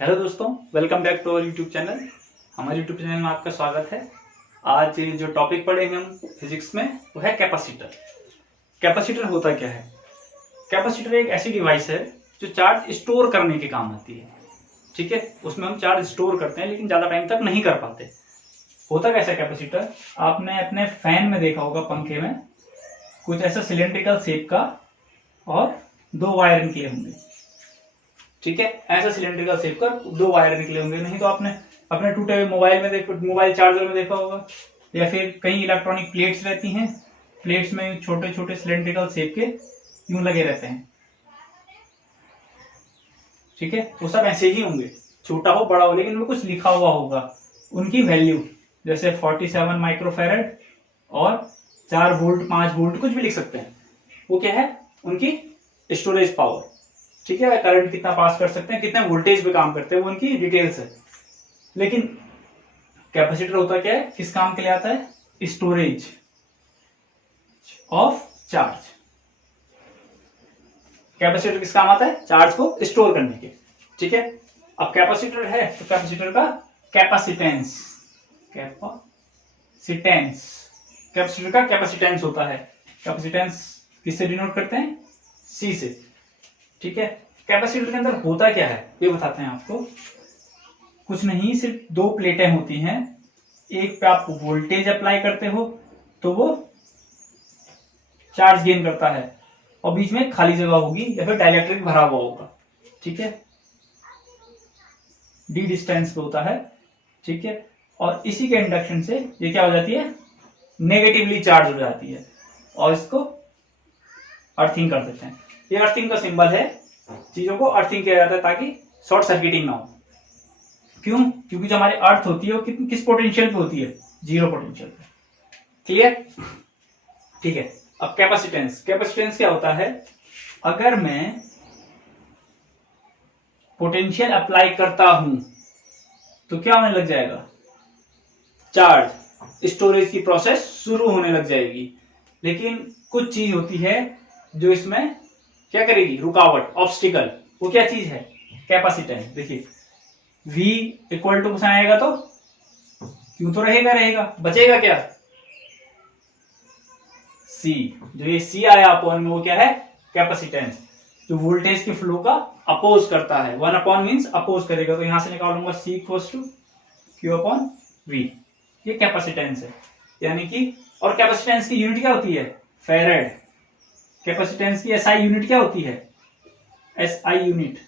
Hello दोस्तों, welcome back to our YouTube channel. हमारे YouTube channel में आपका स्वागत है। आज जो टॉपिक पढ़ेंगे हम फिजिक्स में वो है कैपेसिटर। कैपेसिटर होता क्या है? कैपेसिटर एक ऐसी डिवाइस है जो चार्ज स्टोर करने के काम आती है। ठीक है, उसमें हम चार्ज स्टोर करते हैं लेकिन ज्यादा टाइम तक नहीं कर पाते। होता कैसा कैपेसिटर? आपने अपने फैन में देखा होगा, पंखे में कुछ ऐसा सिलेंड्रिकल शेप का और दो वायर निकले होंगे। ठीक है, ऐसा सिलेंड्रिकल शेप का दो वायर निकले होंगे। नहीं तो आपने अपने टूटे हुए मोबाइल चार्जर में देखा होगा, या फिर कई इलेक्ट्रॉनिक प्लेट्स रहती हैं। प्लेट्स में छोटे छोटे सिलेंड्रिकल शेप के यूं लगे रहते हैं। ठीक है, वो सब ऐसे ही होंगे, छोटा हो बड़ा हो, लेकिन उनमें कुछ लिखा हुआ होगा, उनकी वैल्यू, जैसे 47 माइक्रोफेरेड और 4 वोल्ट 5 वोल्ट कुछ भी लिख सकते हैं। वो क्या है? उनकी स्टोरेज पावर। ठीक है, करंट कितना पास कर सकते हैं, कितने वोल्टेज पे काम करते हैं, वो उनकी डिटेल्स है। लेकिन कैपेसिटर होता क्या है, किस काम के लिए आता है? Storage of charge. कैपेसिटर किस काम आता है? चार्ज को स्टोर करने के। ठीक है, अब कैपेसिटर है तो कैपेसिटर का कैपेसिटेंस कैपेसिटर का कैपेसिटेंस होता है। कैपेसिटेंस किससे डिनोट करते हैं? सी से। ठीक है, कैपेसिटर के अंदर होता क्या है ये बताते हैं आपको। कुछ नहीं, सिर्फ दो प्लेटें होती हैं। एक पे आप वोल्टेज अप्लाई करते हो तो वो चार्ज गेन करता है, और बीच में खाली जगह होगी या फिर डाइलेक्ट्रिक भरा हुआ होगा। ठीक है, डी डिस्टेंस पे होता है। ठीक है, और इसी के इंडक्शन से ये क्या हो जाती है? नेगेटिवली चार्ज हो जाती है, और इसको अर्थिंग कर देते हैं। ये अर्थिंग का सिंबल है। चीजों को अर्थिंग किया जाता है ताकि शॉर्ट सर्किटिंग ना हो। क्यों? क्योंकि जो हमारी अर्थ होती है वो किस पोटेंशियल पे होती है? 0 पोटेंशियल पे। क्लियर? ठीक है, अब कैपेसिटेंस क्या होता है? अगर मैं पोटेंशियल अप्लाई करता हूं तो क्या होने लग जाएगा? चार्ज स्टोरेज की प्रोसेस शुरू होने लग जाएगी। लेकिन कुछ चीज होती है जो इसमें क्या करेगी? रुकावट, ऑब्स्टिकल। वो क्या चीज है? कैपेसिटेंस। देखिए, V इक्वल टू कुछ आएगा तो क्यों तो रहेगा, बचेगा क्या? C। जो ये C आया अपॉन में, वो क्या है? कैपेसिटेंस, जो वोल्टेज के फ्लो का अपोज करता है। 1 अपॉन मीन्स अपोज करेगा, तो यहां से निकालूंगा C equal to Q upon V। ये कैपेसिटेंस है, यानी कि, और कैपेसिटेंस की यूनिट क्या होती है? फेरेड। कैपेसिटेंस की SI यूनिट क्या होती है? SI unit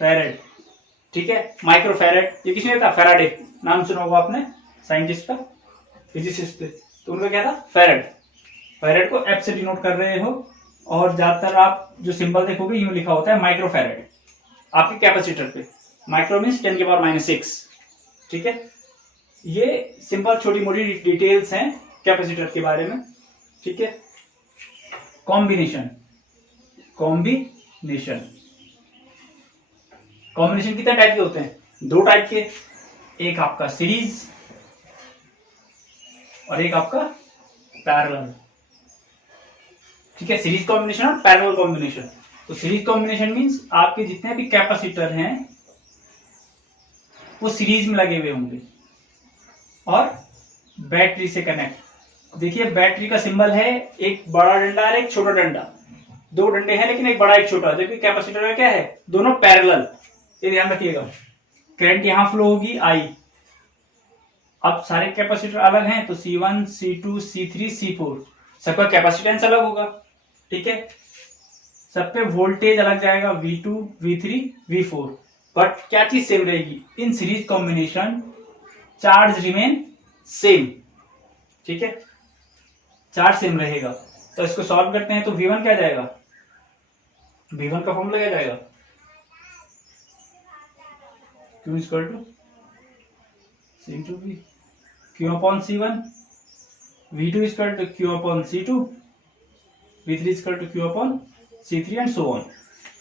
फेरेड। ठीक है, माइक्रो फेरेड ये किसने था? फैराडे। नाम सुना होगा आपने, साइंटिस्ट का, फिजिसिस्ट थे, तो उनका क्या था? फेरेड। फेरेड को F से डिनोट कर रहे हो, और ज्यादातर आप जो सिंबल देखोगे यूं लिखा होता है माइक्रो फेरेड आपके कैपेसिटर पे। माइक्रो मीन्स 10 की पावर -6। ठीक है, ये सिंपल छोटी मोटी डिटेल्स हैं कैपेसिटर के बारे में। ठीक है, कॉम्बिनेशन कितने टाइप के होते हैं? 2 टाइप के। एक आपका सीरीज और एक आपका पैरेलल। ठीक है, सीरीज कॉम्बिनेशन और पैरेलल कॉम्बिनेशन। तो सीरीज कॉम्बिनेशन मींस आपके जितने भी कैपेसिटर हैं वो सीरीज में लगे हुए होंगे और बैटरी से कनेक्ट। देखिए, बैटरी का सिंबल है एक बड़ा डंडा और एक छोटा डंडा। 2 डंडे हैं लेकिन एक बड़ा एक छोटा, जबकि कैपेसिटर का क्या है? दोनों पैरेलल। ये ध्यान रखिएगा, करंट यहां फ्लो होगी I। अब सारे कैपेसिटर अलग हैं तो C1 C2 C3 C4 सबका कैपेसिटेंस अलग होगा। ठीक है, सब पे वोल्टेज अलग जाएगा, V2 V3 V4। बट क्या चीज सेम रहेगी? In series combination charge remain same. ठीक है, चार्ज सेम रहेगा। तो इसको सॉल्व करते हैं तो V1 क्या जाएगा? V1 का फॉर्मूला क्या जाएगा? Q equal to C2V, Q upon C1, V2 equal to Q upon C2, V3 equal to Q upon C3 and so on.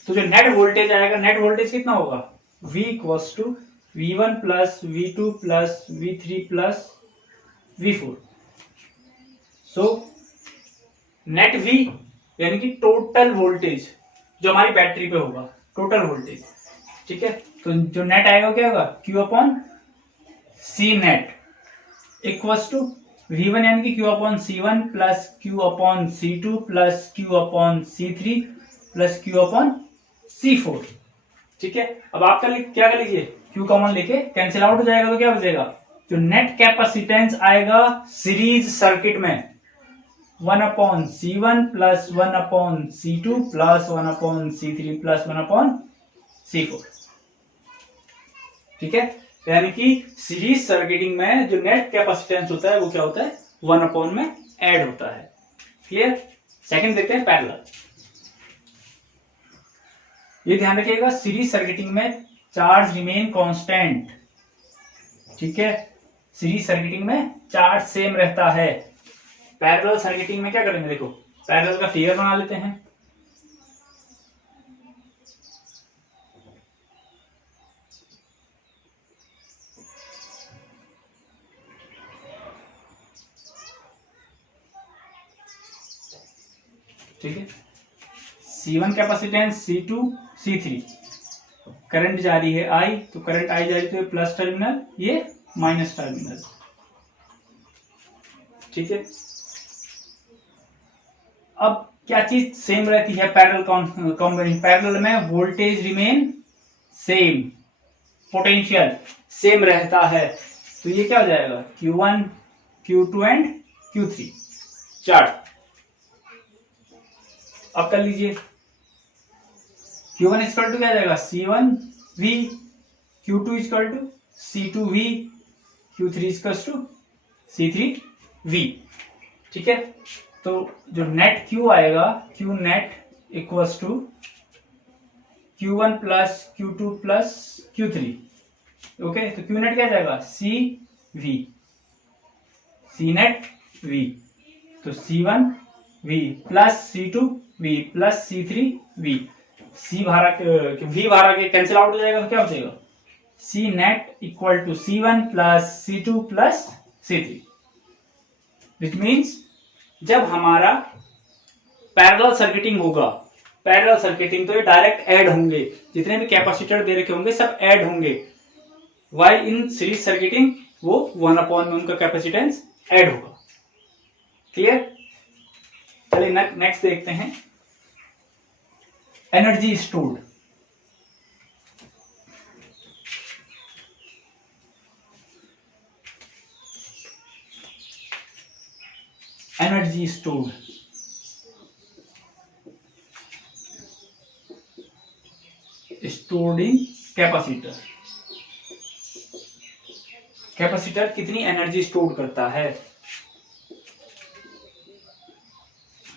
तो जो नेट वोल्टेज आएगा, नेट वोल्टेज कितना होगा? V equals to V1 plus V2 plus V3 plus V4। So net V यानी कि total voltage जो हमारी battery पे होगा, टोटल वोल्टेज ठीक है, तो जो नेट आएगा क्या होगा, Q upon C net equals to V1 यानी कि Q upon C1 plus Q upon C2 plus Q upon C3 plus Q upon C4। ठीक है, अब आप क्या कर लीजिए, Q कॉमन लेके कैंसिल आउट हो जाएगा, तो क्या बचेगा, जो नेट कैपेसिटेंस आएगा सीरीज सर्किट में 1 upon C1 plus 1 upon C2 plus 1 upon C3 plus 1 upon C4। ठीक है, यानी कि सीरीज सर्किटिंग में जो नेट कैपेसिटेंस होता है वो क्या होता है, 1 अपॉन में ऐड होता है। क्लियर। सेकंड देखते हैं पैरेलल। ये ध्यान रखिएगा, सीरीज सर्किटिंग में चार्ज रिमेन कांस्टेंट। ठीक है, सीरीज सर्किटिंग में चार्ज सेम रहता है। पैरेलल सर्किटिंग में क्या करेंगे, देखो पैरेलल का फिगर बना लेते हैं। ठीक है, C1 capacitance, C2 C3, current जा रही है I, तो करंट I जा रही है तो प्लस टर्मिनल, ये माइनस टर्मिनल। ठीक है, अब क्या चीज सेम रहती है पैरेलल कॉम्बिनेशन, पैरेलल में voltage remain same, potential same रहता है, तो ये क्या हो जाएगा, Q1 Q2 and Q3 chart. अब कर लीजिए, Q1 इक्वल टू क्या जाएगा, C1V, Q2 equal to C2V, Q3 equal to C3V। ठीक है, तो जो नेट Q आएगा, Q net equals to Q1 plus Q2 plus Q3। Okay, तो Q नेट क्या जाएगा, CV, C नेट V, तो C1V plus C2V plus C3V, सी भारा V भारा के कैंसिल आउट हो जाएगा, तो क्या बचेगा, C net equal to C1 plus C2 plus C3, which means जब हमारा पैरेलल सर्किटिंग होगा, पैरेलल सर्किटिंग तो ये डायरेक्ट ऐड होंगे, जितने भी कैपेसिटर दे रखे होंगे सब ऐड होंगे, वाइल इन सीरीज सर्किटिंग वो 1 अपॉन में उनका कैपेसिटेंस ऐड होगा। क्लियर। चलिए नेक्स्ट देखते हैं, energy stored. Energy stored, stored in capacitor. Capacitor कितनी एनर्जी स्टोर करता है।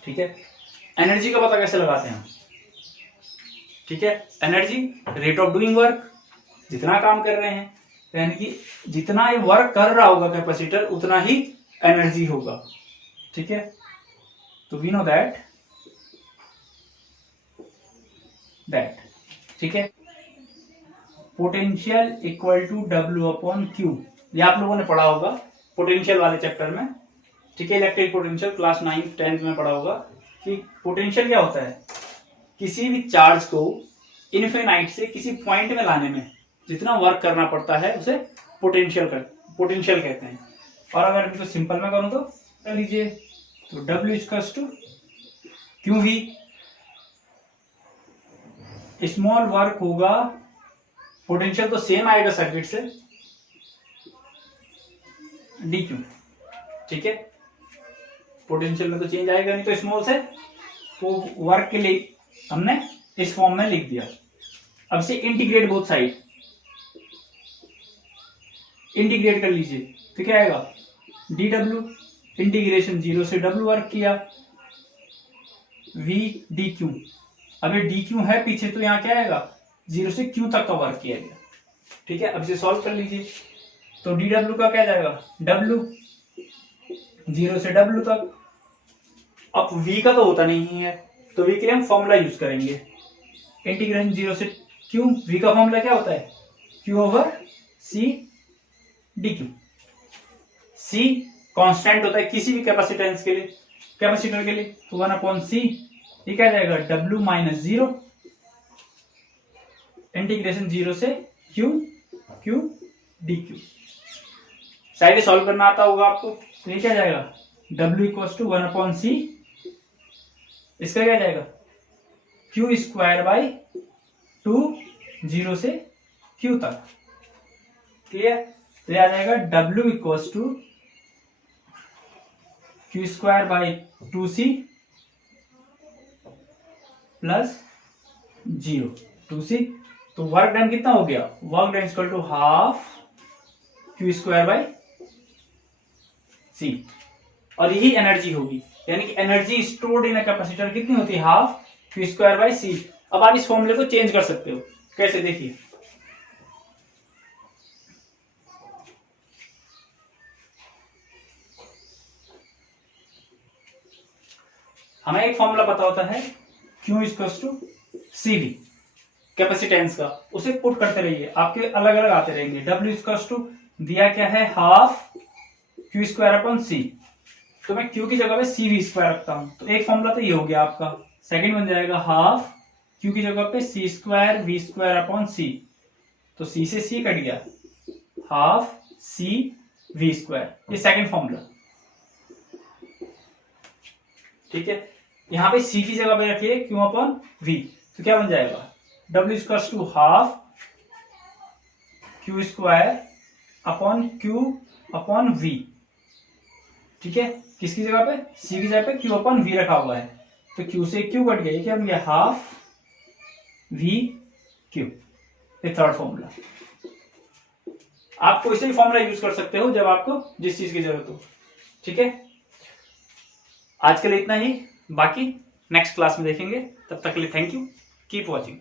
ठीक है, एनर्जी का पता कैसे लगाते हैं हम, ठीक है, energy rate of doing work, जितना काम कर रहे हैं, यानी कि जितना ये वर्क कर रहा होगा कैपेसिटर उतना ही एनर्जी होगा। ठीक है, तो वी नो दैट ठीक है, potential equal to W upon Q, ये आप लोगों ने पढ़ा होगा पोटेंशियल वाले चैप्टर में। ठीक है, electric potential class 9th 10th में पढ़ा होगा कि पोटेंशियल क्या होता है, किसी भी चार्ज को इनफिनाइट से किसी पॉइंट में लाने में जितना वर्क करना पड़ता है उसे पोटेंशियल कहते हैं। और अगर इनको सिंपल में करूं तो कर लीजिए, तो W equals to QV, small work होगा, पोटेंशियल तो सेम आएगा सर्किट से, DQ। ठीक है, पोटेंशियल में तो चेंज आएगा नहीं, तो स्मॉल से तो वर्क के लिए हमने इस फॉर्म में लिख दिया। अब से इंटीग्रेट बोथ साइड, इंटीग्रेट कर लीजिए, तो क्या आएगा, DW इंटीग्रेशन 0 से W वर्क किया, V DQ, अभी DQ है पीछे तो यहाँ क्या आएगा, 0 से Q तक का वर्क किया गया। ठीक है, अब इसे सॉल्व कर लीजिए, तो DW का क्या जाएगा, W 0 से W तक। अब V का तो होता नहीं है, तो V के लिए हम फॉर्मूला यूज करेंगे, इंटीग्रेशन 0 से Q, V का फॉर्मूला क्या होता है, Q over C DQ। C constant होता है किसी भी कैपेसिटेंस के लिए, कैपेसिटर के लिए, तो 1 अपॉन C, ये क्या जाएगा, W माइनस 0 इंटीग्रेशन 0 से Q Q dQ। Side solve करना आता होगा आपको, तो ये क्या जाएगा W इक्वल्स टू 1/c, इसका क्या जाएगा Q स्क्वायर बाई 2 0 से Q तक। क्लियर? तो आ जाएगा W equals to Q square by 2c plus 0 2c। तो वर्क डन कितना हो गया, work done equal to half Q square by c, और यही एनर्जी होगी, यानी कि energy stored in a capacitor कितनी होती है, half Q square by c। अब आप इस फॉर्मूले को चेंज कर सकते हो, कैसे देखिए, हमें एक फॉर्मूला पता होता है Q equals to CV capacitance का, उसे पुट करते रहिए, आपके अलग अलग आते रहेंगे। W इक्वल्स टू दिया क्या है, half Q square upon C, तो मैं Q की जगह पे CV स्क्वायर रखता हूं, तो एक फॉर्मूला तो ये हो गया आपका। सेकंड बन जाएगा हाफ Q की जगह पे C square V square upon C, तो C से C कट गया, हाफ C V स्क्वायर, ये सेकंड फॉर्मूला। ठीक है, यहां पे C की जगह पे रखिए Q अपॉन V, तो क्या बन जाएगा W equals to half Q square upon Q upon V। ठीक है, किसकी जगह पे, C की जगह पे Q अपॉन V रखा हुआ है, तो Q से Q कट गया, क्या बन गया हाफ V Q, ये थर्ड फॉर्मूला। आप कोई से भी फॉर्मूला यूज कर सकते हो जब आपको जिस चीज की जरूरत हो। ठीक है, आज के लिए इतना ही, बाकी नेक्स्ट क्लास में देखेंगे, तब तक के लिए थैंक यू, कीप वॉचिंग।